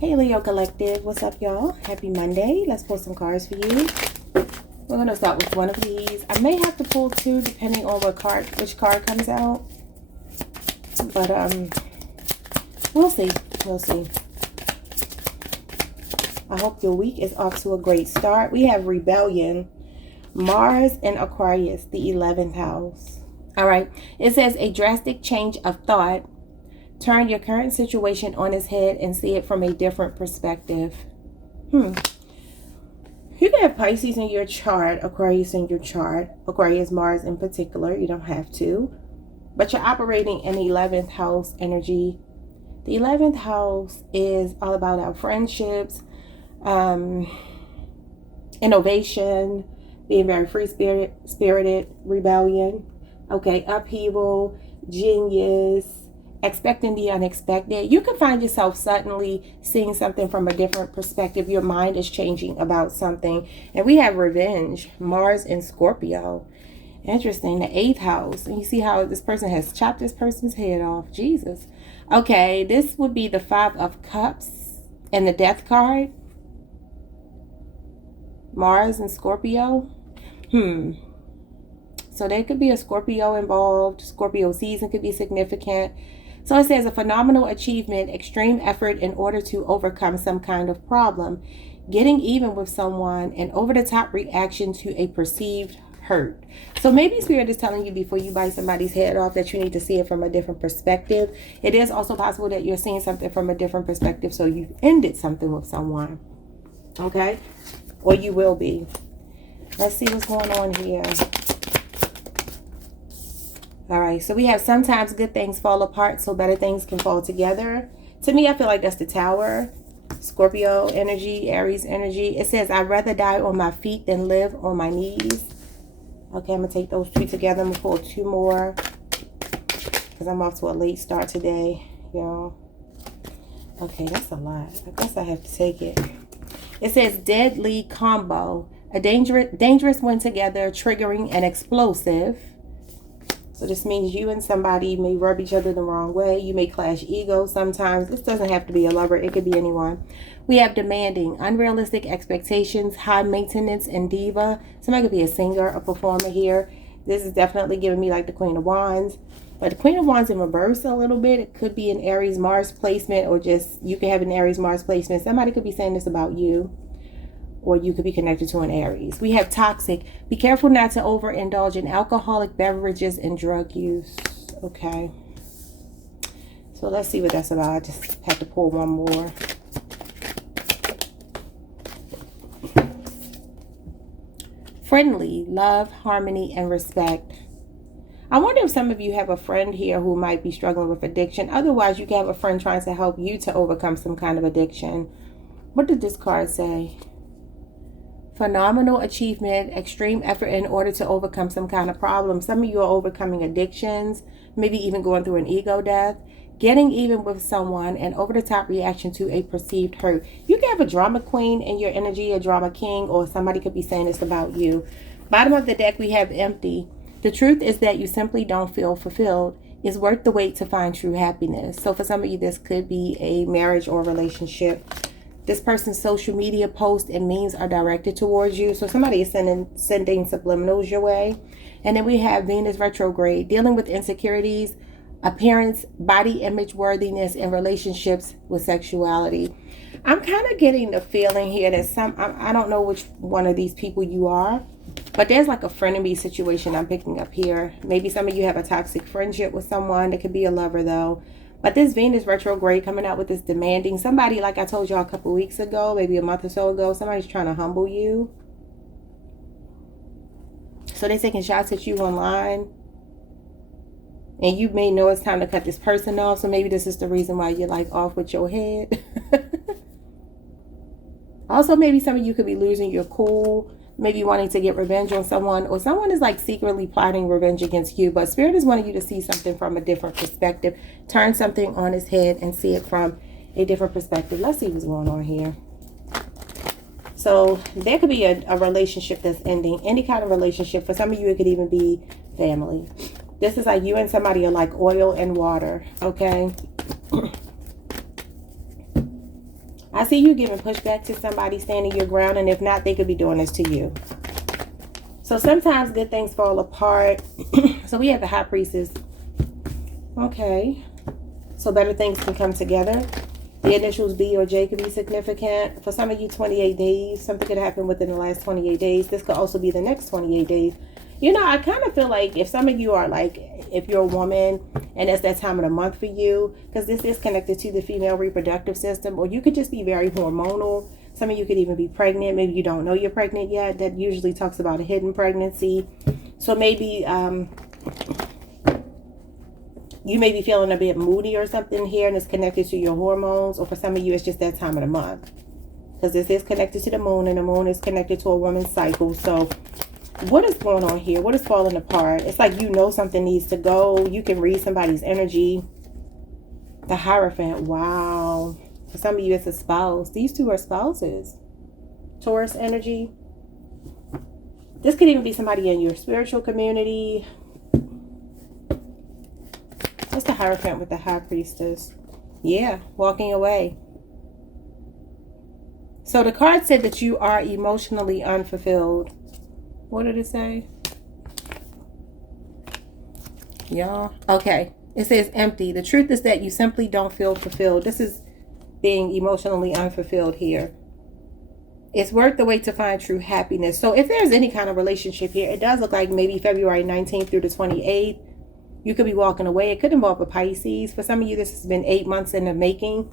Hey Leo Collective, what's up y'all? Happy Monday. Let's pull some cards for you. We're going to start with one of these. I may have to pull two depending on which card comes out. But we'll see. We'll see. I hope your week is off to a great start. We have Rebellion, Mars and Aquarius, the 11th house. All right. It says a drastic change of thought. Turn your current situation on its head and see it from a different perspective. You can have Pisces in your chart, Aquarius in your chart, Aquarius, Mars in particular. You don't have to. But you're operating in the 11th house energy. The 11th house is all about our friendships, innovation, being very free-spirited, rebellion, okay, upheaval, genius, expecting the unexpected. You can find yourself suddenly seeing something from a different perspective. Your mind is changing about something. And we have revenge, Mars and Scorpio. Interesting, the 8th house. And you see how this person has chopped this person's head off. Jesus. Okay, this would be the 5 of Cups and the Death card. Mars and Scorpio. So there could be a Scorpio involved. Scorpio season could be significant. So it says a phenomenal achievement, extreme effort in order to overcome some kind of problem, getting even with someone, an over-the-top reaction to a perceived hurt. So maybe Spirit is telling you before you bite somebody's head off that you need to see it from a different perspective. It is also possible that you're seeing something from a different perspective, so you've ended something with someone. Okay? Or you will be. Let's see what's going on here. All right, so we have sometimes good things fall apart so better things can fall together. To me, I feel like that's the Tower. Scorpio energy, Aries energy. It says, I'd rather die on my feet than live on my knees. Okay, I'm going to take those two together. I'm going to pull two more because I'm off to a late start today, y'all. Okay, that's a lot. I guess I have to take it. It says deadly combo. A dangerous when together, triggering and explosive. So this means you and somebody may rub each other the wrong way. You may clash egos sometimes. This doesn't have to be a lover. It could be anyone. We have demanding, unrealistic expectations, high maintenance, and diva. Somebody could be a singer, a performer here. This is definitely giving me like the Queen of Wands. But the Queen of Wands in reverse a little bit. It could be an Aries Mars placement, or just you could have an Aries Mars placement. Somebody could be saying this about you. Or you could be connected to an Aries. We have toxic. Be careful not to overindulge in alcoholic beverages and drug use. Okay. So let's see what that's about. I just have to pull one more. Friendly, love, harmony, and respect. I wonder if some of you have a friend here who might be struggling with addiction. Otherwise, you can have a friend trying to help you to overcome some kind of addiction. What did this card say? Phenomenal achievement, extreme effort in order to overcome some kind of problem. Some of you are overcoming addictions, maybe even going through an ego death, getting even with someone, and over-the-top reaction to a perceived hurt. You can have a drama queen in your energy, a drama king, or somebody could be saying this about you. Bottom of the deck, we have empty. The truth is that you simply don't feel fulfilled. It's worth the wait to find true happiness. So for some of you, this could be a marriage or relationship. This person's social media posts and memes are directed towards you. So somebody is sending subliminals your way. And then we have Venus retrograde, dealing with insecurities, appearance, body image worthiness, and relationships with sexuality. I'm kind of getting the feeling here that I don't know which one of these people you are, but there's like a frenemy situation I'm picking up here. Maybe some of you have a toxic friendship with someone. It could be a lover though. But this Venus retrograde coming out with this demanding. Somebody, like I told y'all a couple weeks ago, maybe a month or so ago, somebody's trying to humble you. So they're taking shots at you online. And you may know it's time to cut this person off. So maybe this is the reason why you're like off with your head. Also, maybe some of you could be losing your cool. Maybe wanting to get revenge on someone, or someone is like secretly plotting revenge against you. But Spirit is wanting you to see something from a different perspective. Turn something on its head and see it from a different perspective. Let's see what's going on here. So there could be a relationship that's ending. Any kind of relationship. For some of you, it could even be family. This is like you and somebody are like oil and water. Okay. I see you giving pushback to somebody, standing your ground, and if not, they could be doing this to you. So sometimes good things fall apart. So we have the High Priestess. Okay. So better things can come together. The initials B or J could be significant. For some of you, 28 days. Something could happen within the last 28 days. This could also be the next 28 days. You know, I kind of feel like if some of you are like, if you're a woman and it's that time of the month for you, because this is connected to the female reproductive system, or you could just be very hormonal. Some of you could even be pregnant. Maybe you don't know you're pregnant yet. That usually talks about a hidden pregnancy. So maybe you may be feeling a bit moody or something here, and it's connected to your hormones. Or for some of you, it's just that time of the month, because this is connected to the moon, and the moon is connected to a woman's cycle. So what is going on here? What is falling apart? It's like you know something needs to go. You can read somebody's energy. The Hierophant. Wow. For some of you, it's a spouse. These two are spouses. Taurus energy. This could even be somebody in your spiritual community. What's the Hierophant with the High Priestess? Yeah, walking away. So the card said that you are emotionally unfulfilled. What did it say? Y'all. Okay. It says empty. The truth is that you simply don't feel fulfilled. This is being emotionally unfulfilled here. It's worth the wait to find true happiness. So if there's any kind of relationship here, it does look like maybe February 19th through the 28th. You could be walking away. It could involve a Pisces. For some of you, this has been 8 months in the making.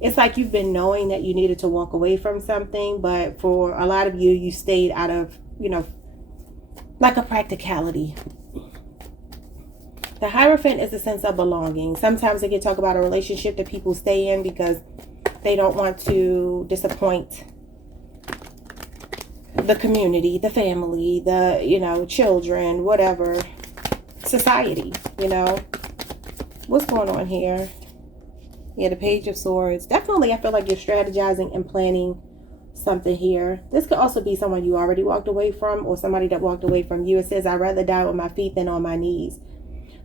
It's like you've been knowing that you needed to walk away from something. But for a lot of you, you stayed out of, you know, like a practicality. The Hierophant is a sense of belonging. Sometimes they can talk about a relationship that people stay in because they don't want to disappoint the community, the family, the, you know, children, whatever, society, you know. What's going on here? Yeah, the Page of Swords. Definitely, I feel like you're strategizing and planning something here. This could also be someone you already walked away from, or somebody that walked away from you. It says, I'd rather die on my feet than on my knees.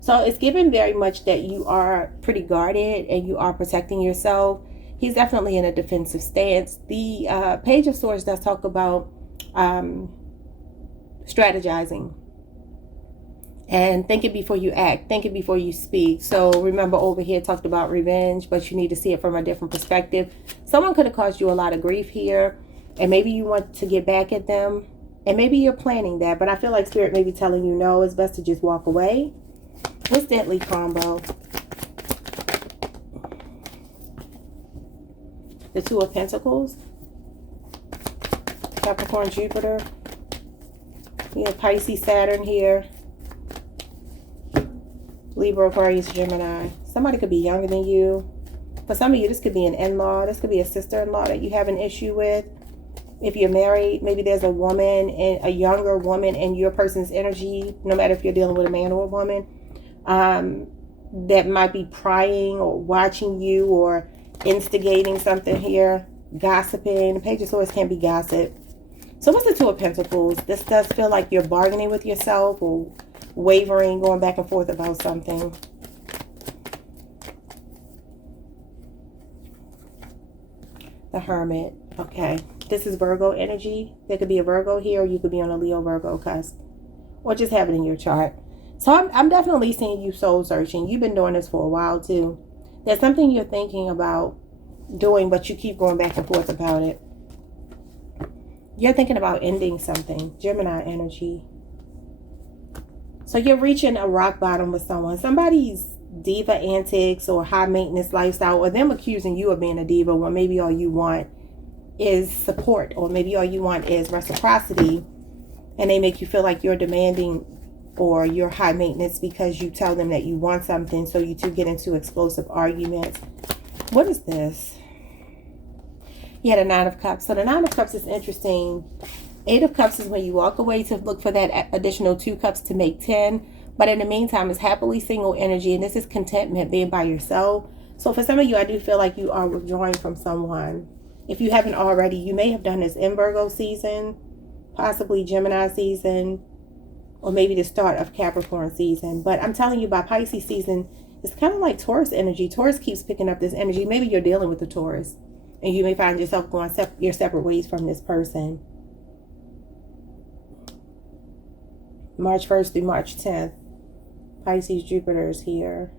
So it's given very much that you are pretty guarded and you are protecting yourself. He's definitely in a defensive stance. The Page of Swords does talk about strategizing and thinking before you act, thinking before you speak. So remember, over here talked about revenge, but you need to see it from a different perspective. Someone could have caused you a lot of grief here, and maybe you want to get back at them, and maybe you're planning that, but I feel like Spirit may be telling you no, it's best to just walk away. What's Deadly Combo? The Two of Pentacles. Capricorn, Jupiter. We have Pisces, Saturn here. Libra, Aquarius, Gemini. Somebody could be younger than you. For some of you, this could be an in-law. This could be a sister-in-law that you have an issue with. If you're married, maybe there's a woman, and a younger woman in your person's energy, no matter if you're dealing with a man or a woman, that might be prying or watching you or instigating something here. Gossiping. The Page of Swords can't be gossip. So what's the Two of Pentacles? This does feel like you're bargaining with yourself or wavering, going back and forth about something. The Hermit. Okay. This is Virgo energy. There could be a Virgo here, or you could be on a Leo Virgo cusp, or just have it in your chart. So I'm definitely seeing you soul searching. You've been doing this for a while too. There's something you're thinking about doing, but you keep going back and forth about it. You're thinking about ending something. Gemini energy. So you're reaching a rock bottom with someone. Somebody's diva antics or high maintenance lifestyle, or them accusing you of being a diva, when maybe all you want is support, or maybe all you want is reciprocity, and they make you feel like you're demanding or you're high maintenance because you tell them that you want something, so you two get into explosive arguments. What is this? You had a Nine of Cups. So the Nine of Cups is interesting. Eight of Cups is when you walk away to look for that additional 2 cups to make 10. But in the meantime, it's happily single energy, and this is contentment, being by yourself. So for some of you, I do feel like you are withdrawing from someone. If you haven't already, you may have done this in Virgo season, possibly Gemini season, or maybe the start of Capricorn season. But I'm telling you, by Pisces season, it's kind of like Taurus energy. Taurus keeps picking up this energy. Maybe you're dealing with the Taurus. And you may find yourself going your separate ways from this person. March 1st through March 10th. Pisces, Jupiter is here.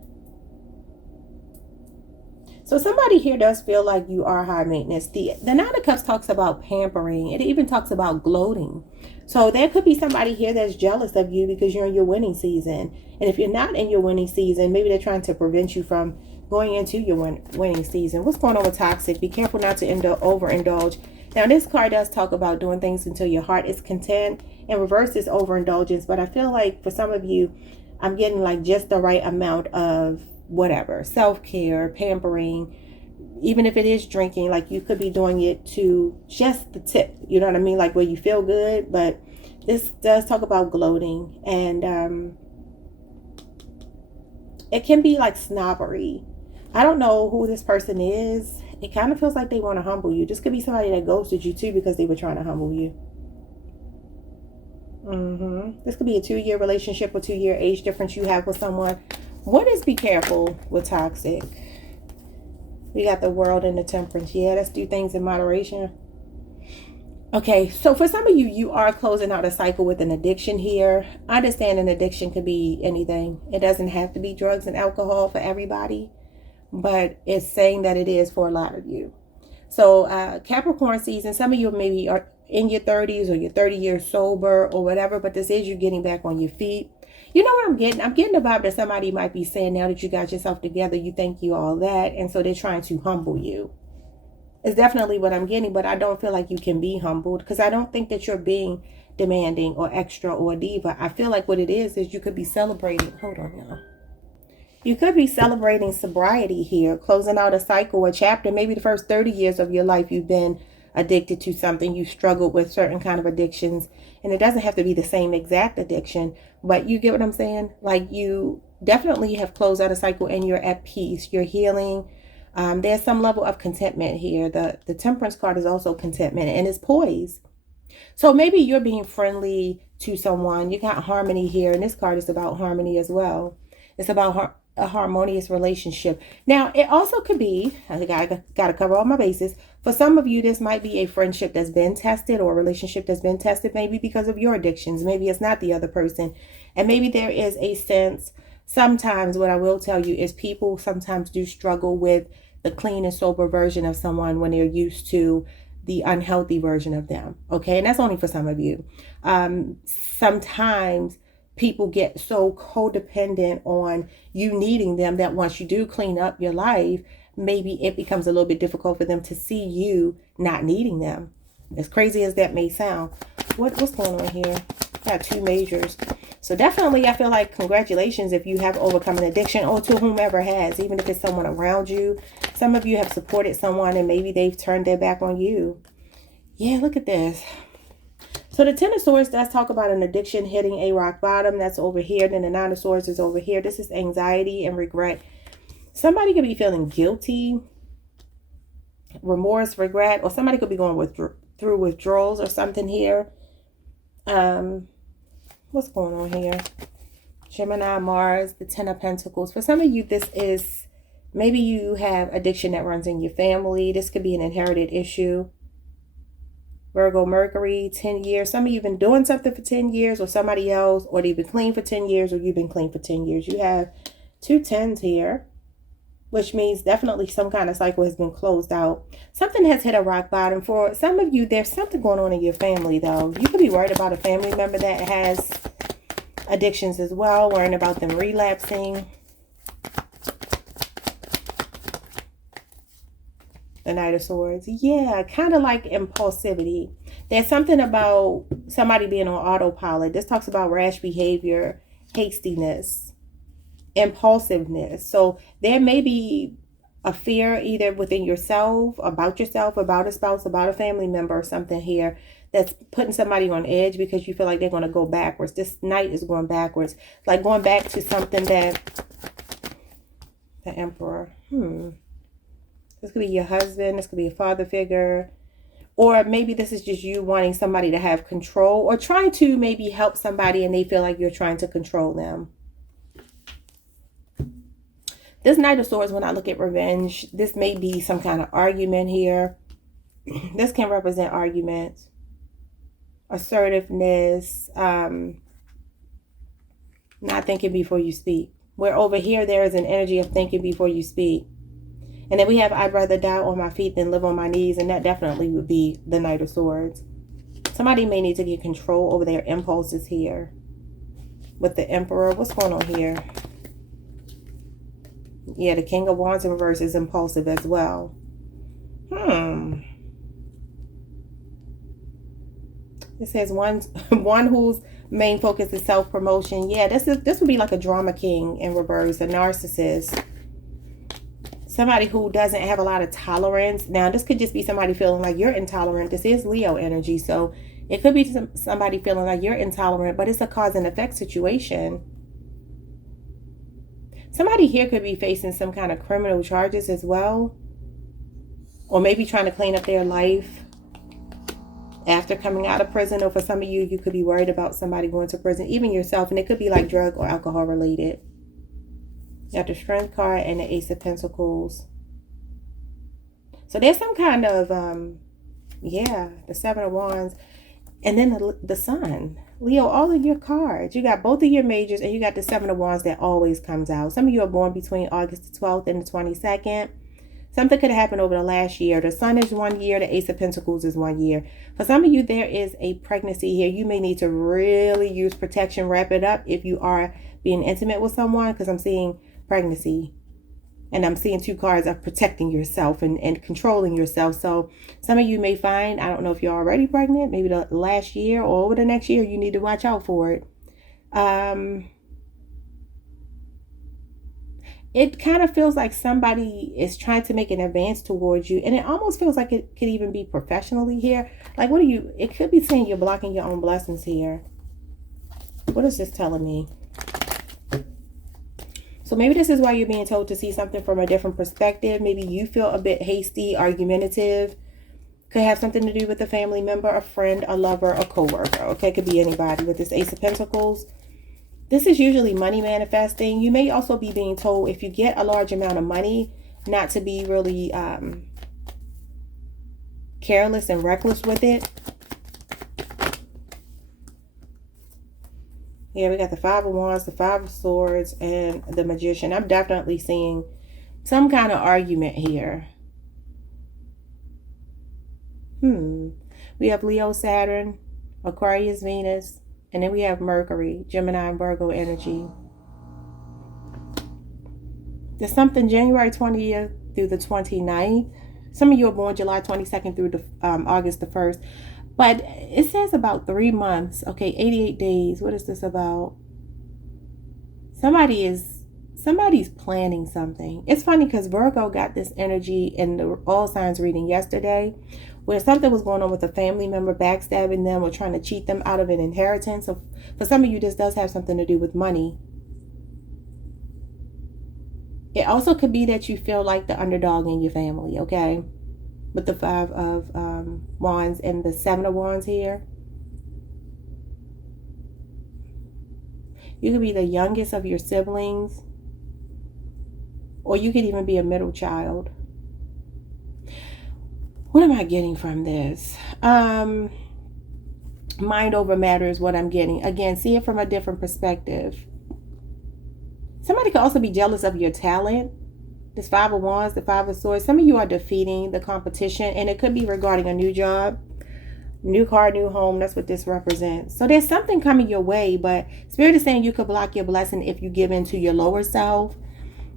So somebody here does feel like you are high maintenance. The Nine of Cups talks about pampering. It even talks about gloating. So there could be somebody here that's jealous of you because you're in your winning season. And if you're not in your winning season, maybe they're trying to prevent you from going into your winning season. What's going on with toxic? Be careful not to overindulge. Now, this card does talk about doing things until your heart is content. In reverse is overindulgence. But I feel like for some of you, I'm getting like just the right amount of whatever, self-care, pampering. Even if it is drinking, like you could be doing it to just the tip, you know what I mean, like where you feel good. But this does talk about gloating, and it can be like snobbery. I don't know who this person is. It kind of feels like they want to humble you. This could be somebody that ghosted you too because they were trying to humble you. This could be a 2-year relationship or 2-year age difference you have with someone. What is be careful with toxic? We got the World and the Temperance. Yeah, let's do things in moderation. Okay, so for some of you, you are closing out a cycle with an addiction here. I understand an addiction could be anything. It doesn't have to be drugs and alcohol for everybody, but it's saying that it is for a lot of you. So Capricorn season, some of you maybe are in your 30s or you're 30 years sober or whatever, but this is you getting back on your feet. You know what I'm getting? I'm getting the vibe that somebody might be saying, now that you got yourself together, you think you all that. And so they're trying to humble you. It's definitely what I'm getting, but I don't feel like you can be humbled because I don't think that you're being demanding or extra or a diva. I feel like what it is you could be celebrating. Hold on, y'all. You could be celebrating sobriety here, closing out a cycle, a chapter. Maybe the first 30 years of your life, you've been addicted to something. You struggled with certain kind of addictions. And it doesn't have to be the same exact addiction, but you get what I'm saying? Like you definitely have closed out a cycle and you're at peace. You're healing. There's some level of contentment here. The Temperance card is also contentment and it's poise. So maybe you're being friendly to someone. You got harmony here. And this card is about harmony as well. It's about a harmonious relationship. Now, it also could be, I got to cover all my bases. For some of you, this might be a friendship that's been tested or a relationship that's been tested, maybe because of your addictions. Maybe it's not the other person. And maybe there is a sense, sometimes what I will tell you is people sometimes do struggle with the clean and sober version of someone when they're used to the unhealthy version of them. Okay. And that's only for some of you. Sometimes people get so codependent on you needing them that once you do clean up your life, maybe it becomes a little bit difficult for them to see you not needing them. As crazy as that may sound. What's going on here? Got 2 majors. So definitely I feel like congratulations if you have overcome an addiction, or to whomever has, even if it's someone around you. Some of you have supported someone and maybe they've turned their back on you. Yeah, look at this. So the Ten of Swords does talk about an addiction hitting a rock bottom. That's over here. Then the Nine of Swords is over here. This is anxiety and regret. Somebody could be feeling guilty, remorse, regret, or somebody could be going through withdrawals or something here. What's going on here? Gemini, Mars, the Ten of Pentacles. For some of you, this is, maybe you have addiction that runs in your family. This could be an inherited issue. Virgo, Mercury, 10 years. Some of you have been doing something for 10 years or somebody else, or they've been clean for 10 years or you've been clean for 10 years. You have 2 10s here, which means definitely some kind of cycle has been closed out. Something has hit a rock bottom. For some of you, there's something going on in your family, though. You could be worried about a family member that has addictions as well, worrying about them relapsing. The Knight of Swords. Yeah, kind of like impulsivity. There's something about somebody being on autopilot. This talks about rash behavior, hastiness, impulsiveness. So there may be a fear either within yourself, about a spouse, about a family member or something here that's putting somebody on edge because you feel like they're going to go backwards. This Knight is going backwards. Like going back to something that... The Emperor. This could be your husband. This could be a father figure. Or maybe this is just you wanting somebody to have control, or trying to maybe help somebody and they feel like you're trying to control them. This Knight of Swords, when I look at revenge, this may be some kind of argument here. This can represent arguments, assertiveness, not thinking before you speak. Where over here, there is an energy of thinking before you speak. And then we have, I'd rather die on my feet than live on my knees. And that definitely would be the Knight of Swords. Somebody may need to get control over their impulses here. With the Emperor, what's going on here? Yeah, the King of Wands in reverse is impulsive as well. It says one whose main focus is self-promotion. Yeah, this would be like a drama king in reverse, a narcissist. Somebody who doesn't have a lot of tolerance. Now, this could just be somebody feeling like you're intolerant. This is Leo energy, so it could be somebody feeling like you're intolerant, but it's a cause and effect situation. Somebody here could be facing some kind of criminal charges as well. Or maybe trying to clean up their life after coming out of prison. Or for some of you, you could be worried about somebody going to prison, even yourself. And it could be like drug or alcohol related. You have the Strength card and the Ace of Pentacles. So there's some kind of, the Seven of Wands. And then the Sun. Leo, all of your cards. You got both of your majors and you got the Seven of Wands that always comes out. Some of you are born between August the 12th and the 22nd. Something could have happened over the last year. The Sun is 1 year. The Ace of Pentacles is 1 year. For some of you, there is a pregnancy here. You may need to really use protection. Wrap it up if you are being intimate with someone, because I'm seeing pregnancy. And I'm seeing two cards of protecting yourself and controlling yourself. So some of you may find, I don't know if you're already pregnant, maybe the last year or over the next year, you need to watch out for it. It kind of feels like somebody is trying to make an advance towards you. And it almost feels like it could even be professionally here. Like, it could be saying you're blocking your own blessings here. What is this telling me? So maybe this is why you're being told to see something from a different perspective. Maybe you feel a bit hasty, argumentative. Could have something to do with a family member, a friend, a lover, a co-worker. Okay, could be anybody with this Ace of Pentacles. This is usually money manifesting. You may also be being told if you get a large amount of money, not to be really careless and reckless with it. Yeah, we got the Five of Wands, the Five of Swords, and the Magician. I'm definitely seeing some kind of argument here. We have Leo, Saturn, Aquarius, Venus, and then we have Mercury, Gemini, and Virgo energy. There's something January 20th through the 29th. Some of you are born July 22nd through the August the 1st. But it says about 3 months. Okay, 88 days. What is this about? Somebody's planning something. It's funny because Virgo got this energy in the all signs reading yesterday, where something was going on with a family member, backstabbing them or trying to cheat them out of an inheritance. So for some of you, this does have something to do with money. It also could be that you feel like the underdog in your family, okay? With the Five of Wands and the Seven of Wands here. You could be the youngest of your siblings. Or you could even be a middle child. What am I getting from this? Mind over matter is what I'm getting. Again, see it from a different perspective. Somebody could also be jealous of your talent. This Five of Wands, the Five of Swords. Some of you are defeating the competition, and it could be regarding a new job, new car, new home. That's what this represents. So there's something coming your way, but Spirit is saying you could block your blessing if you give in to your lower self.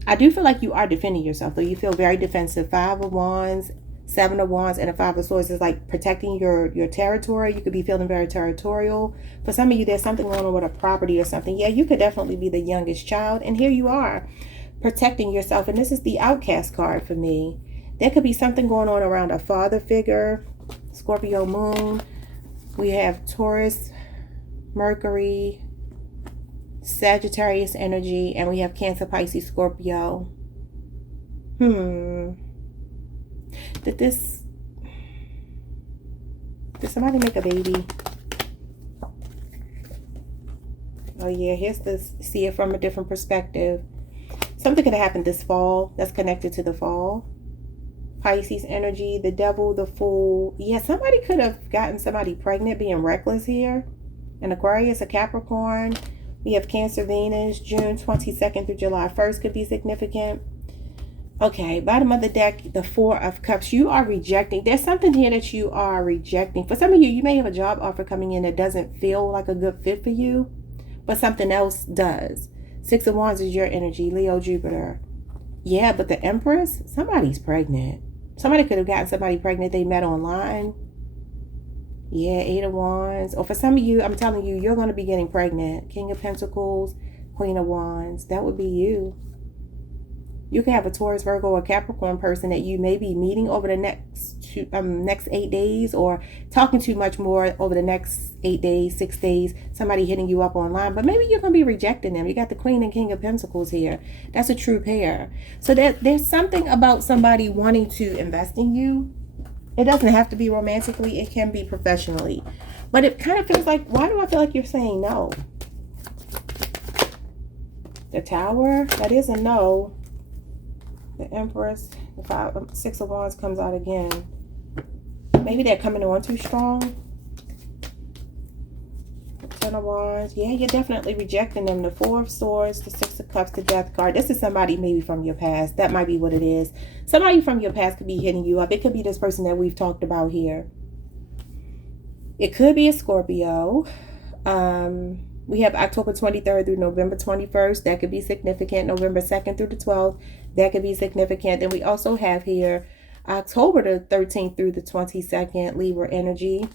I do feel like you are defending yourself, though. You feel very defensive. Five of Wands, Seven of Wands, and a Five of Swords is like protecting your territory. You could be feeling very territorial. For some of you, there's something going on with a property or something. Yeah, you could definitely be the youngest child, and here you are, protecting yourself. And this is the Outcast card for me. There could be something going on around a father figure. Scorpio moon. We have Taurus, Mercury, Sagittarius energy, and we have Cancer, Pisces, Scorpio. Did somebody make a baby? Oh yeah, here's this. See it from a different perspective. Something could have happened this fall that's connected to the fall. Pisces energy, the devil, the fool. Yeah, somebody could have gotten somebody pregnant, being reckless here. An Aquarius, a Capricorn. We have Cancer, Venus, June 22nd through July 1st could be significant. Okay, bottom of the deck, the Four of Cups. You are rejecting. There's something here that you are rejecting. For some of you, you may have a job offer coming in that doesn't feel like a good fit for you, but something else does. Six of Wands is your energy, Leo, Jupiter. Yeah, but the Empress, somebody's pregnant. Somebody could have gotten somebody pregnant they met online. Yeah, Eight of Wands. Or for some of you, I'm telling you, you're going to be getting pregnant. King of Pentacles, Queen of Wands. That would be you. You could have a Taurus, Virgo, or Capricorn person that you may be meeting over the next 8 days, or talking to much more over the next 8 days, 6 days. Somebody hitting you up online, but maybe you're going to be rejecting them. You got the Queen and King of Pentacles here. That's a true pair. So there's something about somebody wanting to invest in you. It doesn't have to be romantically. It can be professionally. But it kind of feels like, why do I feel like you're saying no? The Tower, that is a no. The Empress, the Six of Wands comes out again. Maybe they're coming on too strong. The Ten of Wands. Yeah, you're definitely rejecting them. The Four of Swords, the Six of Cups, the Death card. This is somebody maybe from your past. That might be what it is. Somebody from your past could be hitting you up. It could be this person that we've talked about here. It could be a Scorpio. We have October 23rd through November 21st. That could be significant. November 2nd through the 12th. That could be significant. Then we also have here October the 13th through the 22nd. Libra energy.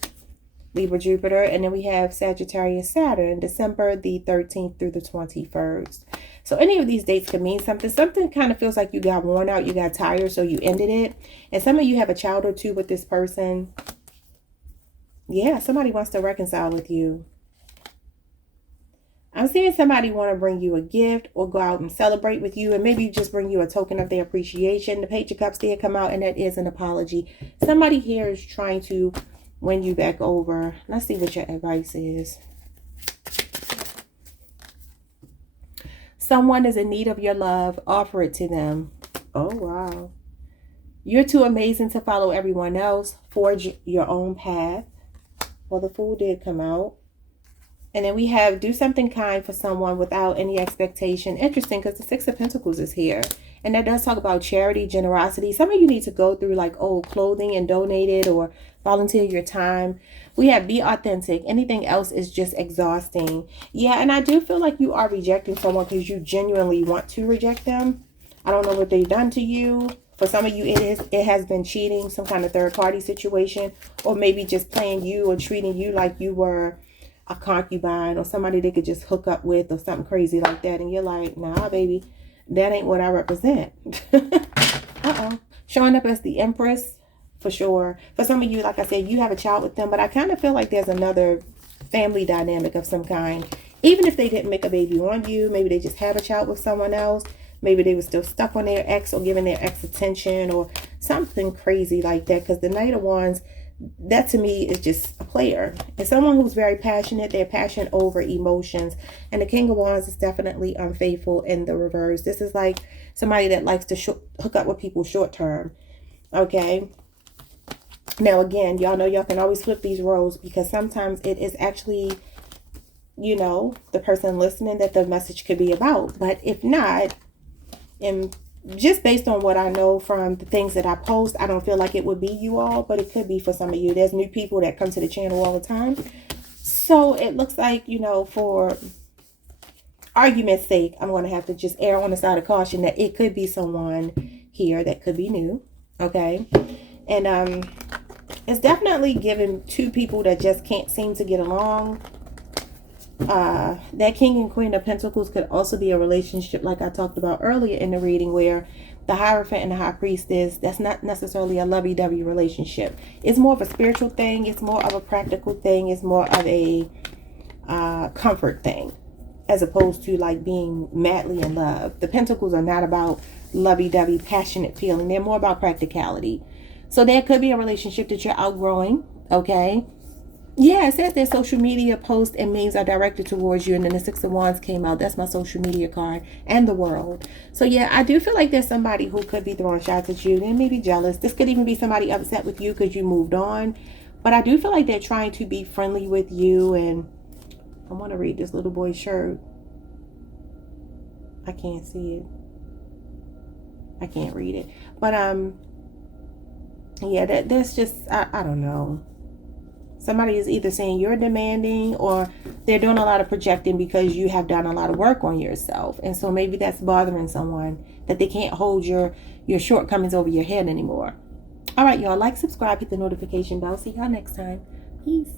Libra Jupiter. And then we have Sagittarius Saturn. December the 13th through the 21st. So any of these dates could mean something. Something kind of feels like you got worn out. You got tired. So you ended it. And some of you have a child or two with this person. Yeah, somebody wants to reconcile with you. I'm seeing somebody want to bring you a gift or go out and celebrate with you, and maybe just bring you a token of their appreciation. The Page of Cups did come out, and that is an apology. Somebody here is trying to win you back over. Let's see what your advice is. Someone is in need of your love. Offer it to them. Oh, wow. You're too amazing to follow everyone else. Forge your own path. Well, the Fool did come out. And then we have do something kind for someone without any expectation. Interesting, because the Six of Pentacles is here. And that does talk about charity, generosity. Some of you need to go through like old clothing and donate it, or volunteer your time. We have be authentic. Anything else is just exhausting. Yeah, and I do feel like you are rejecting someone because you genuinely want to reject them. I don't know what they've done to you. For some of you, it has been cheating, some kind of third party situation, or maybe just playing you or treating you like you were a concubine or somebody they could just hook up with or something crazy like that. And you're like, nah, baby, that ain't what I represent. Showing up as the Empress for sure. For some of you, like I said, you have a child with them, but I kind of feel like there's another family dynamic of some kind. Even if they didn't make a baby on you, maybe they just have a child with someone else. Maybe they were still stuck on their ex or giving their ex attention or something crazy like that. Because the Knight of Wands, that to me is just a player. It's someone who's very passionate. They're passionate over emotions. And the King of Wands is definitely unfaithful in the reverse. This is like somebody that likes to hook up with people short term. Okay. Now, again, y'all know y'all can always flip these roles, because sometimes it is actually, you know, the person listening that the message could be about. But if not, and just based on what I know from the things that I post, I don't feel like it would be you all, but it could be for some of you. There's new people that come to the channel all the time. So it looks like, you know, for argument's sake, I'm going to have to just err on the side of caution that it could be someone here that could be new. Okay. And it's definitely given two people that just can't seem to get along. That King and Queen of Pentacles could also be a relationship like I talked about earlier in the reading, where the Hierophant and the High Priestess, that's not necessarily a lovey-dovey relationship. It's more of a spiritual thing. It's more of a practical thing. It's more of a comfort thing, as opposed to like being madly in love. The Pentacles are not about lovey-dovey, passionate feeling. They're more about practicality. So there could be a relationship that you're outgrowing. Okay. Yeah, it says that social media posts and memes are directed towards you, and then the Six of Wands came out. That's my social media card, and the World. So yeah, I do feel like there's somebody who could be throwing shots at you. They may be jealous. This could even be somebody upset with you because you moved on. But I do feel like they're trying to be friendly with you. And I want to read this little boy's shirt. I can't see it. I can't read it. But yeah, that's just I don't know. Somebody is either saying you're demanding, or they're doing a lot of projecting because you have done a lot of work on yourself. And so maybe that's bothering someone, that they can't hold your shortcomings over your head anymore. All right, y'all, like, subscribe, hit the notification bell. See y'all next time. Peace.